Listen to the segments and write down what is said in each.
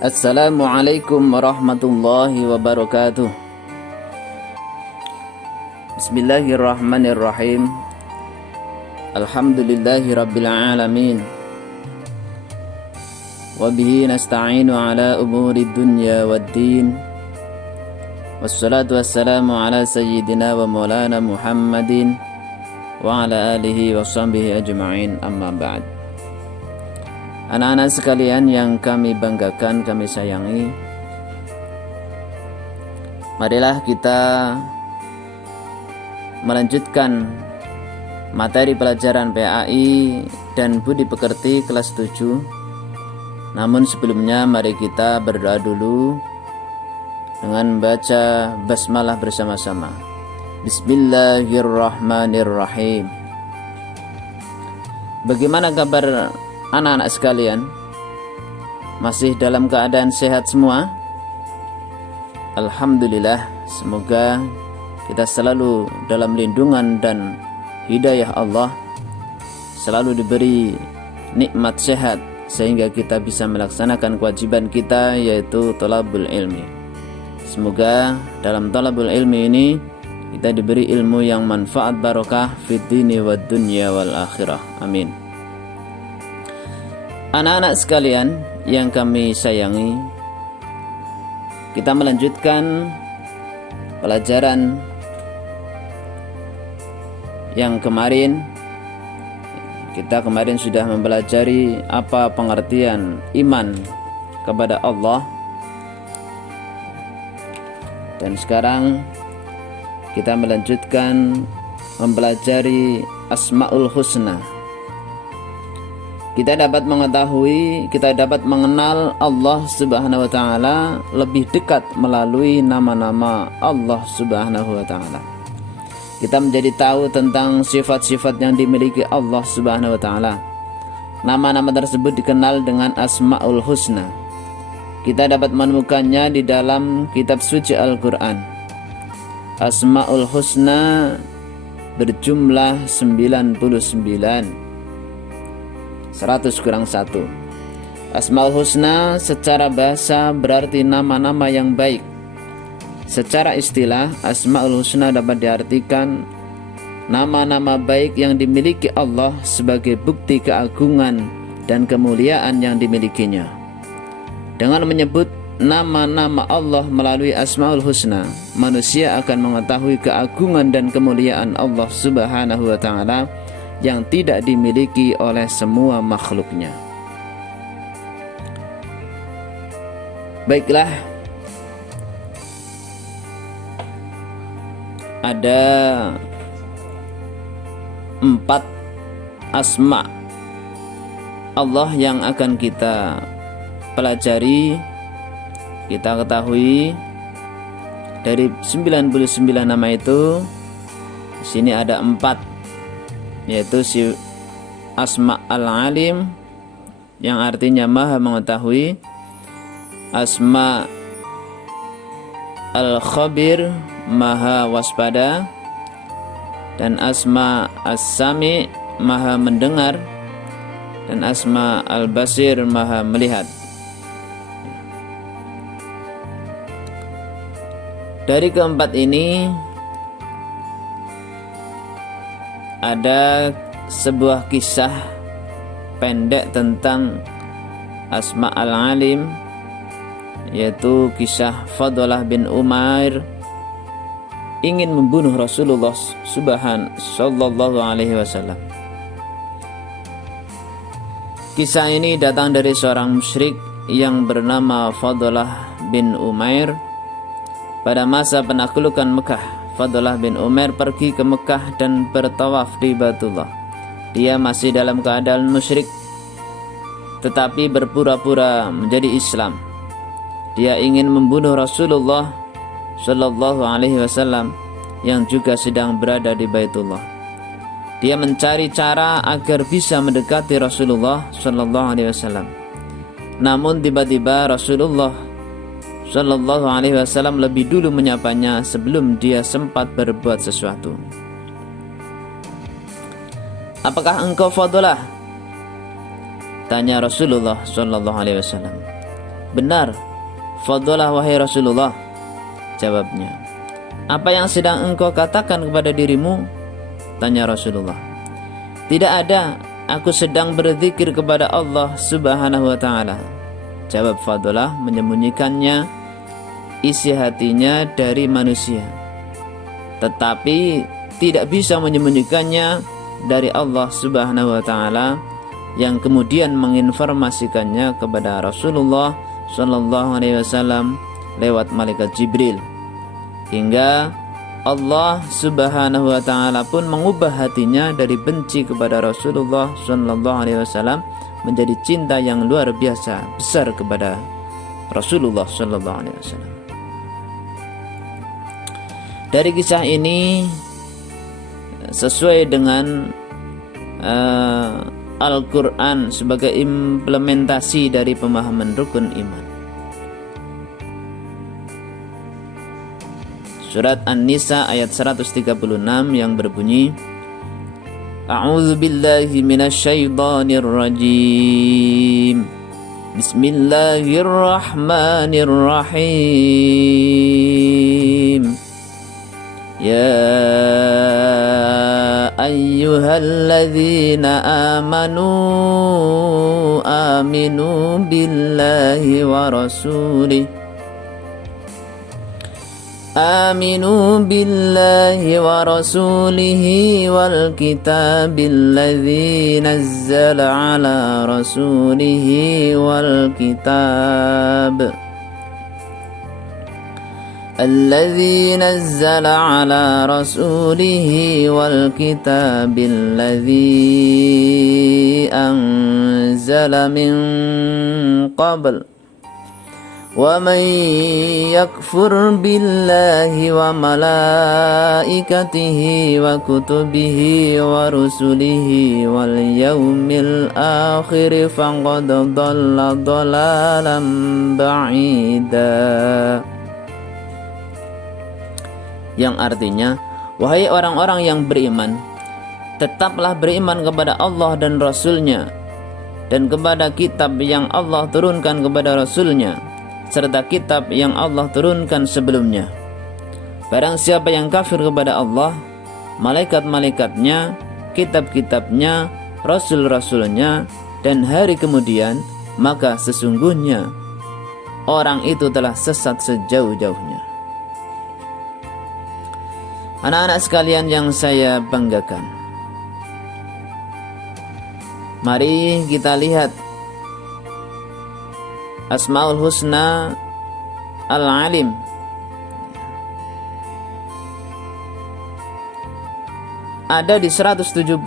Assalamualaikum warahmatullahi wabarakatuh. Bismillahirrahmanirrahim. Alhamdulillahi rabbil alamin. Wabihi nasta'inu ala umuri dunya waddin. Wassalatu wassalamu ala sayyidina wa maulana Muhammadin wa ala alihi wa sahbihi ajma'in, amma ba'd. Anak-anak sekalian yang kami banggakan, kami sayangi, marilah kita melanjutkan materi pelajaran PAI dan Budi Pekerti kelas 7. Namun sebelumnya mari kita berdoa dulu dengan membaca basmalah bersama-sama. Bismillahirrahmanirrahim. Bagaimana kabar anak-anak sekalian? Masih dalam keadaan sehat semua? Alhamdulillah, semoga kita selalu dalam lindungan dan hidayah Allah, selalu diberi nikmat sehat sehingga kita bisa melaksanakan kewajiban kita, yaitu thalabul ilmi. Semoga dalam thalabul ilmi ini kita diberi ilmu yang manfaat barokah fid dini wad dunya wal akhirah. Amin. Anak-anak sekalian yang kami sayangi, kita melanjutkan pelajaran yang kemarin. Kita kemarin sudah mempelajari apa pengertian iman kepada Allah, dan sekarang kita melanjutkan mempelajari Asmaul Husna. Kita dapat mengetahui, kita dapat mengenal Allah Subhanahu wa taala lebih dekat melalui nama-nama Allah Subhanahu wa taala. Kita menjadi tahu tentang sifat-sifat yang dimiliki Allah Subhanahu wa taala. Nama-nama tersebut dikenal dengan Asmaul Husna. Kita dapat menemukannya di dalam kitab suci Al-Qur'an. Asmaul Husna berjumlah 99. 100 kurang 1. Asmaul Husna secara bahasa berarti nama-nama yang baik. Secara istilah, Asmaul Husna dapat diartikan nama-nama baik yang dimiliki Allah sebagai bukti keagungan dan kemuliaan yang dimilikinya. Dengan menyebut nama-nama Allah melalui Asmaul Husna, manusia akan mengetahui keagungan dan kemuliaan Allah Subhanahu wa taala yang tidak dimiliki oleh semua makhluknya. Baiklah, ada 4 asma Allah yang akan kita pelajari. Kita ketahui dari 99 nama itu, di sini ada 4, yaitu si Asma Al-Alim yang artinya maha mengetahui, Asma Al-Khabir maha waspada, dan Asma As-Sami maha mendengar, dan Asma Al-Basir maha melihat. Dari keempat ini ada sebuah kisah pendek tentang Asma Al-Alim, yaitu kisah Fadlah bin Umair ingin membunuh Rasulullah sallallahu alaihi wasallam. Kisah ini datang dari seorang musyrik yang bernama Fadlah bin Umair. Pada masa penaklukan Mekah, Fadlah bin Umair pergi ke Mekah dan bertawaf di Baitullah. Dia masih dalam keadaan musyrik, tetapi berpura-pura menjadi Islam. Dia ingin membunuh Rasulullah sallallahu alaihi wasallam yang juga sedang berada di Baitullah. Dia mencari cara agar bisa mendekati Rasulullah sallallahu alaihi wasallam. Namun tiba-tiba Rasulullah sallallahu alaihi wasallam lebih dulu menyapanya sebelum dia sempat berbuat sesuatu. "Apakah engkau Fadlah?" tanya Rasulullah sallallahu alaihi wasallam. Benar, fadhalah wahai Rasulullah. Jawabnya, apa yang sedang engkau katakan kepada dirimu? Tanya Rasulullah. Tidak ada, aku sedang berzikir kepada Allah Subhanahu wa ta'ala. Jawab Fadhalah menyembunyikannya isi hatinya dari manusia, tetapi tidak bisa menyembunyikannya dari Allah Subhanahu wa ta'ala, yang kemudian menginformasikannya kepada Rasulullah sallallahu alaihi wasallam lewat malaikat Jibril, hingga Allah Subhanahu wa ta'ala pun mengubah hatinya dari benci kepada Rasulullah sallallahu alaihi wasallam menjadi cinta yang luar biasa besar kepada Rasulullah sallallahu alaihi wasallam. Dari kisah ini sesuai dengan Al-Quran sebagai implementasi dari pemahaman rukun iman. Surat An-Nisa ayat 136 yang berbunyi, A'udzu billahi minasyaitonir rajim. Bismillahirrahmanirrahim. Ya ayyuhalladzina amanu aminu billahi wa rasulih aminu billahi wa rasulihi wal kitabil ladzi nazzala ala rasulihi wal kitab الذي نزل على رسوله والكتاب الذي أنزل من قبل ومن يكفر بالله وملائكته وكتبه ورسله واليوم الآخر فقد ضل ضلالا بعيدا. Yang artinya, wahai orang-orang yang beriman, tetaplah beriman kepada Allah dan Rasul-Nya, dan kepada kitab yang Allah turunkan kepada Rasul-Nya, serta kitab yang Allah turunkan sebelumnya. Barang siapa yang kafir kepada Allah, malaikat-malaikatnya, kitab-kitabnya, Rasul-Rasulnya, dan hari kemudian, maka sesungguhnya orang itu telah sesat sejauh-jauhnya. Anak-anak sekalian yang saya banggakan, mari kita lihat Asmaul Husna Al-Alim. Ada di 175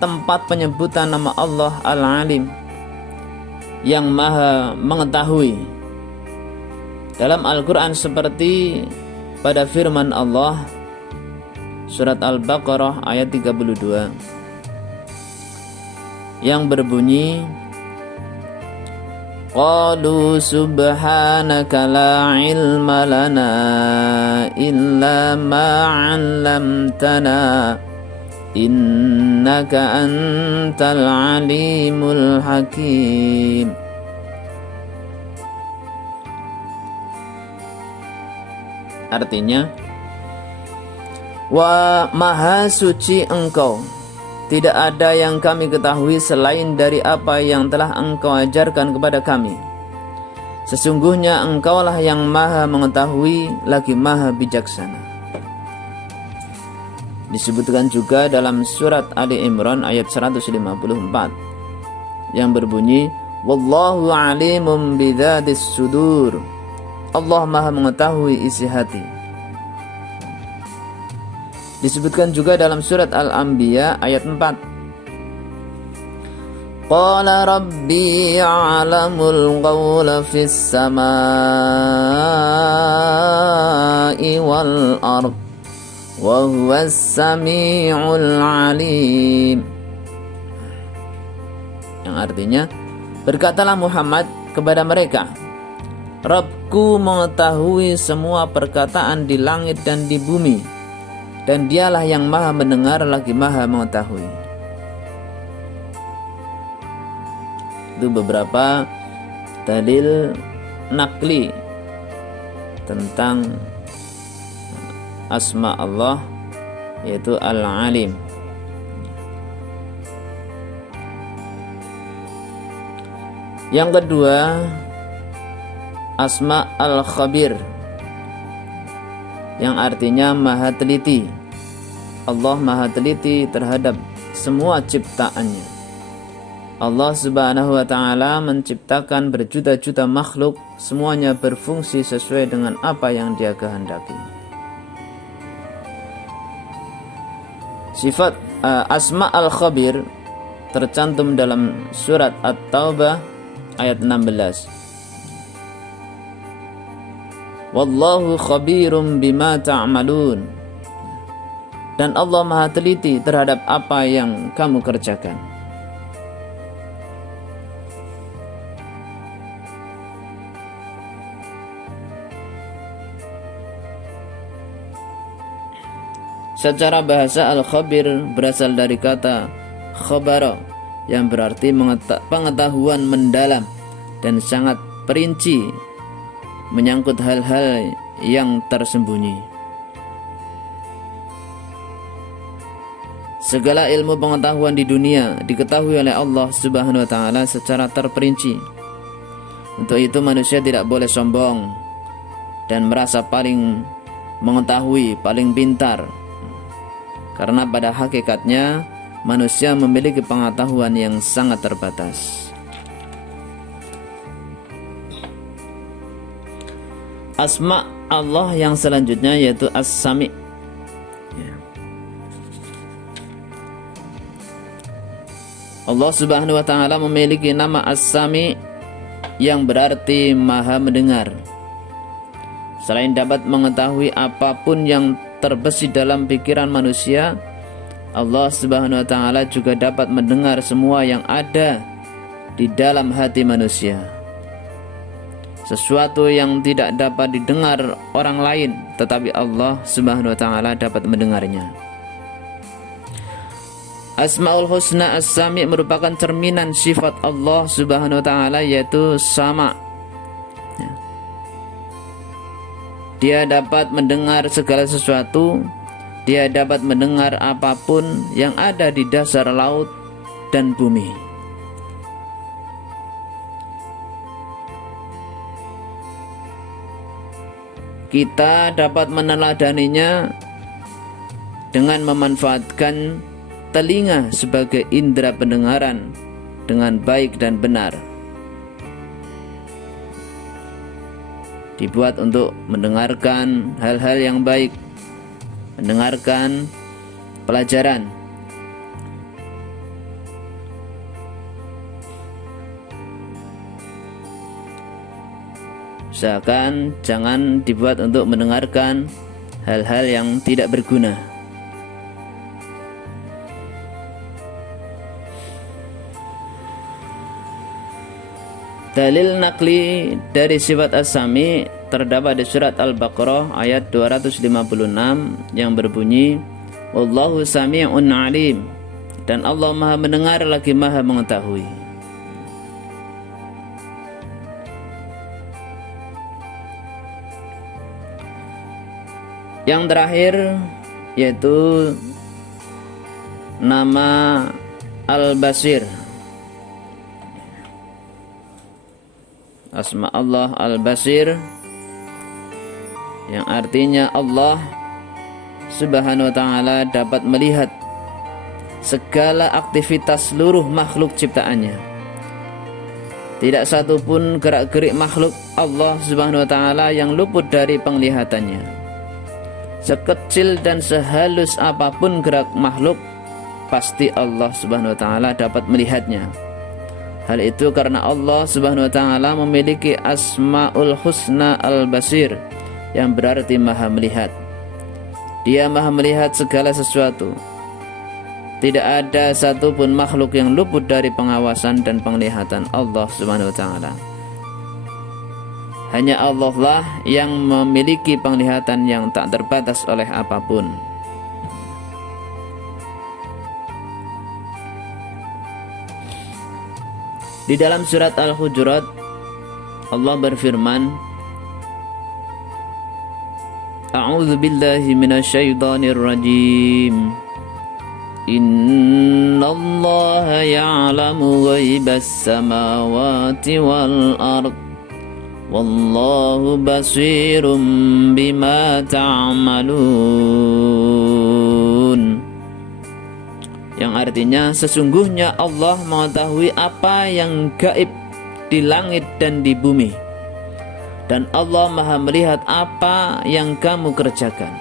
tempat penyebutan nama Allah Al-Alim, yang maha mengetahui, dalam Al-Quran, seperti pada firman Allah Surat Al-Baqarah ayat 32 yang berbunyi, Qalu subhanaka la ilma lana illa ma 'allamtana innaka antal alimul hakim. Artinya, wa maha suci engkau, tidak ada yang kami ketahui selain dari apa yang telah engkau ajarkan kepada kami. Sesungguhnya engkaulah yang maha mengetahui lagi maha bijaksana. Disebutkan juga dalam surat Ali Imran ayat 154 yang berbunyi, Wallahu alimum bidzatis sudur. Allah maha mengetahui isi hati. Disebutkan juga dalam surat Al-Anbiya ayat 4. Qala rabbi ya'lamul qawla fis samai wal ard wa huwas sami'ul alim. Yang artinya, berkatalah Muhammad kepada mereka, Rabbku mengetahui semua perkataan di langit dan di bumi, dan dialah yang maha mendengar lagi maha mengetahui. Itu beberapa dalil nakli tentang asma Allah, yaitu Al-Alim. Yang kedua, asma Al-Khabir, yang artinya maha teliti. Allah maha teliti terhadap semua ciptaannya. Allah Subhanahu wa ta'ala menciptakan berjuta-juta makhluk, semuanya berfungsi sesuai dengan apa yang Dia kehendaki. Sifat asma Al-Khabir tercantum dalam surat At-Taubah ayat 16. Wallahu khabirum bima ta'malun. Dan Allah maha teliti terhadap apa yang kamu kerjakan. Secara bahasa Al-Khabir berasal dari kata khabara, yang berarti pengetahuan mendalam dan sangat perinci menyangkut hal-hal yang tersembunyi. Segala ilmu pengetahuan di dunia diketahui oleh Allah Subhanahu wa ta'ala secara terperinci. Untuk itu manusia tidak boleh sombong dan merasa paling mengetahui, paling pintar, karena pada hakikatnya manusia memiliki pengetahuan yang sangat terbatas. Asma Allah yang selanjutnya yaitu As-Sami. Allah Subhanahu wa ta'ala memiliki nama As-Sami yang berarti maha mendengar. Selain dapat mengetahui apapun yang terbesit dalam pikiran manusia, Allah Subhanahu wa ta'ala juga dapat mendengar semua yang ada di dalam hati manusia. Sesuatu yang tidak dapat didengar orang lain, tetapi Allah Subhanahu wa ta'ala dapat mendengarnya. Asmaul Husna As-Sami merupakan cerminan sifat Allah Subhanahu wa ta'ala, yaitu sama. Dia dapat mendengar segala sesuatu. Dia dapat mendengar apapun yang ada di dasar laut dan bumi. Kita dapat meneladaninya dengan memanfaatkan telinga sebagai indera pendengaran dengan baik dan benar. Dibuat untuk mendengarkan hal-hal yang baik, mendengarkan pelajaran. Usahakan jangan dibuat untuk mendengarkan hal-hal yang tidak berguna. Dalil nakli dari sifat As-Sami terdapat di surat Al-Baqarah ayat 256 yang berbunyi, Wallahu sami'un alim, dan Allah maha mendengar lagi maha mengetahui. Yang terakhir yaitu nama Al-Basir. Asma Allah Al-Basir, yang artinya Allah Subhanahu wa ta'ala dapat melihat segala aktivitas seluruh makhluk ciptaannya. Tidak satu pun gerak-gerik makhluk Allah Subhanahu wa ta'ala yang luput dari penglihatannya. Sekecil dan sehalus apapun gerak makhluk, pasti Allah Subhanahu wa ta'ala dapat melihatnya. Hal itu karena Allah Subhanahu wa ta'ala memiliki Asmaul Husna Al-Basir, yang berarti maha melihat. Dia maha melihat segala sesuatu. Tidak ada satupun makhluk yang luput dari pengawasan dan penglihatan Allah Subhanahu wa ta'ala. Hanya Allah lah yang memiliki penglihatan yang tak terbatas oleh apapun. Di dalam surat Al-Hujurat Allah berfirman, A'udzu billahi minasyaitonir rajim. Innallaha ya'lamu ghaibas samawati wal ard. Wallahu basirum bima ta'malun. Yang artinya sesungguhnya Allah mengetahui apa yang gaib di langit dan di bumi, dan Allah Maha melihat apa yang kamu kerjakan.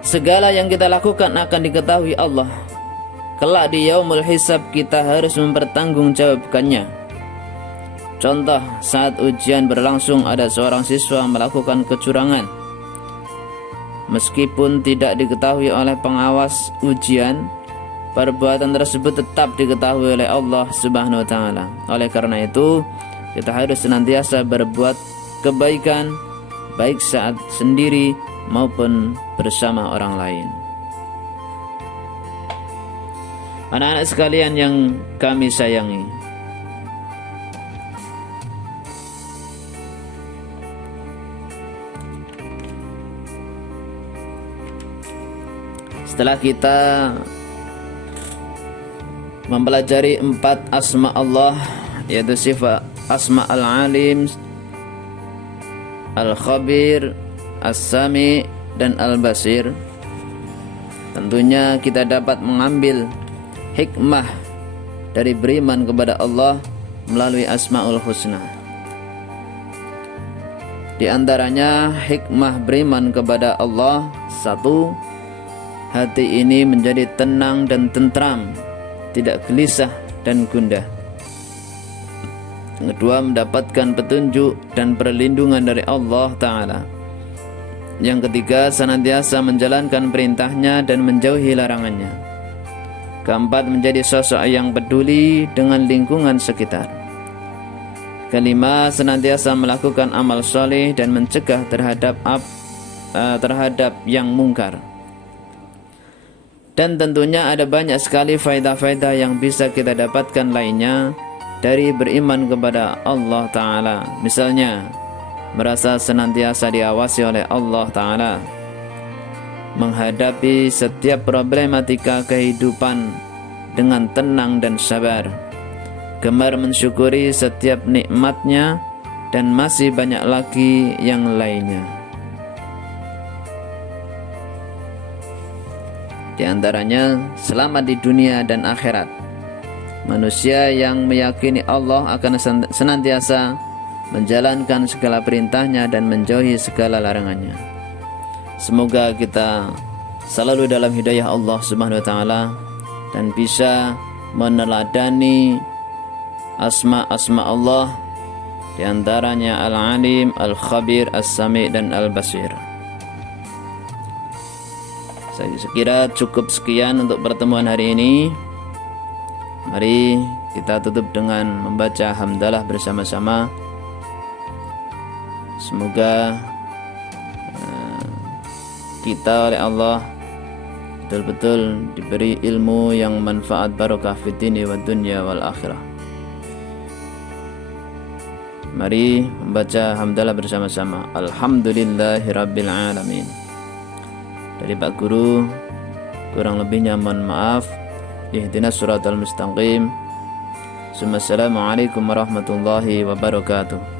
Segala yang kita lakukan akan diketahui Allah. Kelak di yaumul hisab kita harus mempertanggungjawabkannya. Contoh, saat ujian berlangsung ada seorang siswa melakukan kecurangan. Meskipun tidak diketahui oleh pengawas ujian, perbuatan tersebut tetap diketahui oleh Allah Subhanahu wa taala. Oleh karena itu, kita harus senantiasa berbuat kebaikan baik saat sendiri maupun bersama orang lain. Anak-anak sekalian yang kami sayangi, setelah kita mempelajari 4 asma Allah, yaitu sifat asma al-alim, al-khabir, as-sami, dan al-basir, tentunya kita dapat mengambil hikmah dari beriman kepada Allah melalui asmaul husna. Di antaranya hikmah beriman kepada Allah: 1. Hati ini menjadi tenang dan tentram, tidak gelisah dan gundah. Yang kedua, mendapatkan petunjuk dan perlindungan dari Allah Ta'ala. Yang ketiga, senantiasa menjalankan perintahnya dan menjauhi larangannya. Keempat, menjadi sosok yang peduli dengan lingkungan sekitar. Kelima, senantiasa melakukan amal soleh dan mencegah terhadap yang mungkar. Dan tentunya ada banyak sekali faedah-faedah yang bisa kita dapatkan lainnya dari beriman kepada Allah Ta'ala. Misalnya, merasa senantiasa diawasi oleh Allah Ta'ala, menghadapi setiap problematika kehidupan dengan tenang dan sabar, gemar mensyukuri setiap nikmatnya, dan masih banyak lagi yang lainnya. Di antaranya, selamat di dunia dan akhirat. Manusia yang meyakini Allah akan senantiasa menjalankan segala perintahnya dan menjauhi segala larangannya. Semoga kita selalu dalam hidayah Allah Subhanahu wa taala dan bisa meneladani asma-asma Allah, di antaranya Al-Alim, Al-Khabir, As-Sami, dan Al-Basir. Saya kira cukup sekian untuk pertemuan hari ini. Mari kita tutup dengan membaca hamdalah bersama-sama. Semoga kita oleh Allah betul-betul diberi ilmu yang manfaat, barokah fid dini wad dunya wal akhirah. Mari membaca hamdalah bersama-sama. Alhamdulillahirabbil alamin. Dari Pak Guru, kurang lebihnya mohon maaf. Ihdinas siratal mustaqim. Assalamualaikum warahmatullahi wabarakatuh.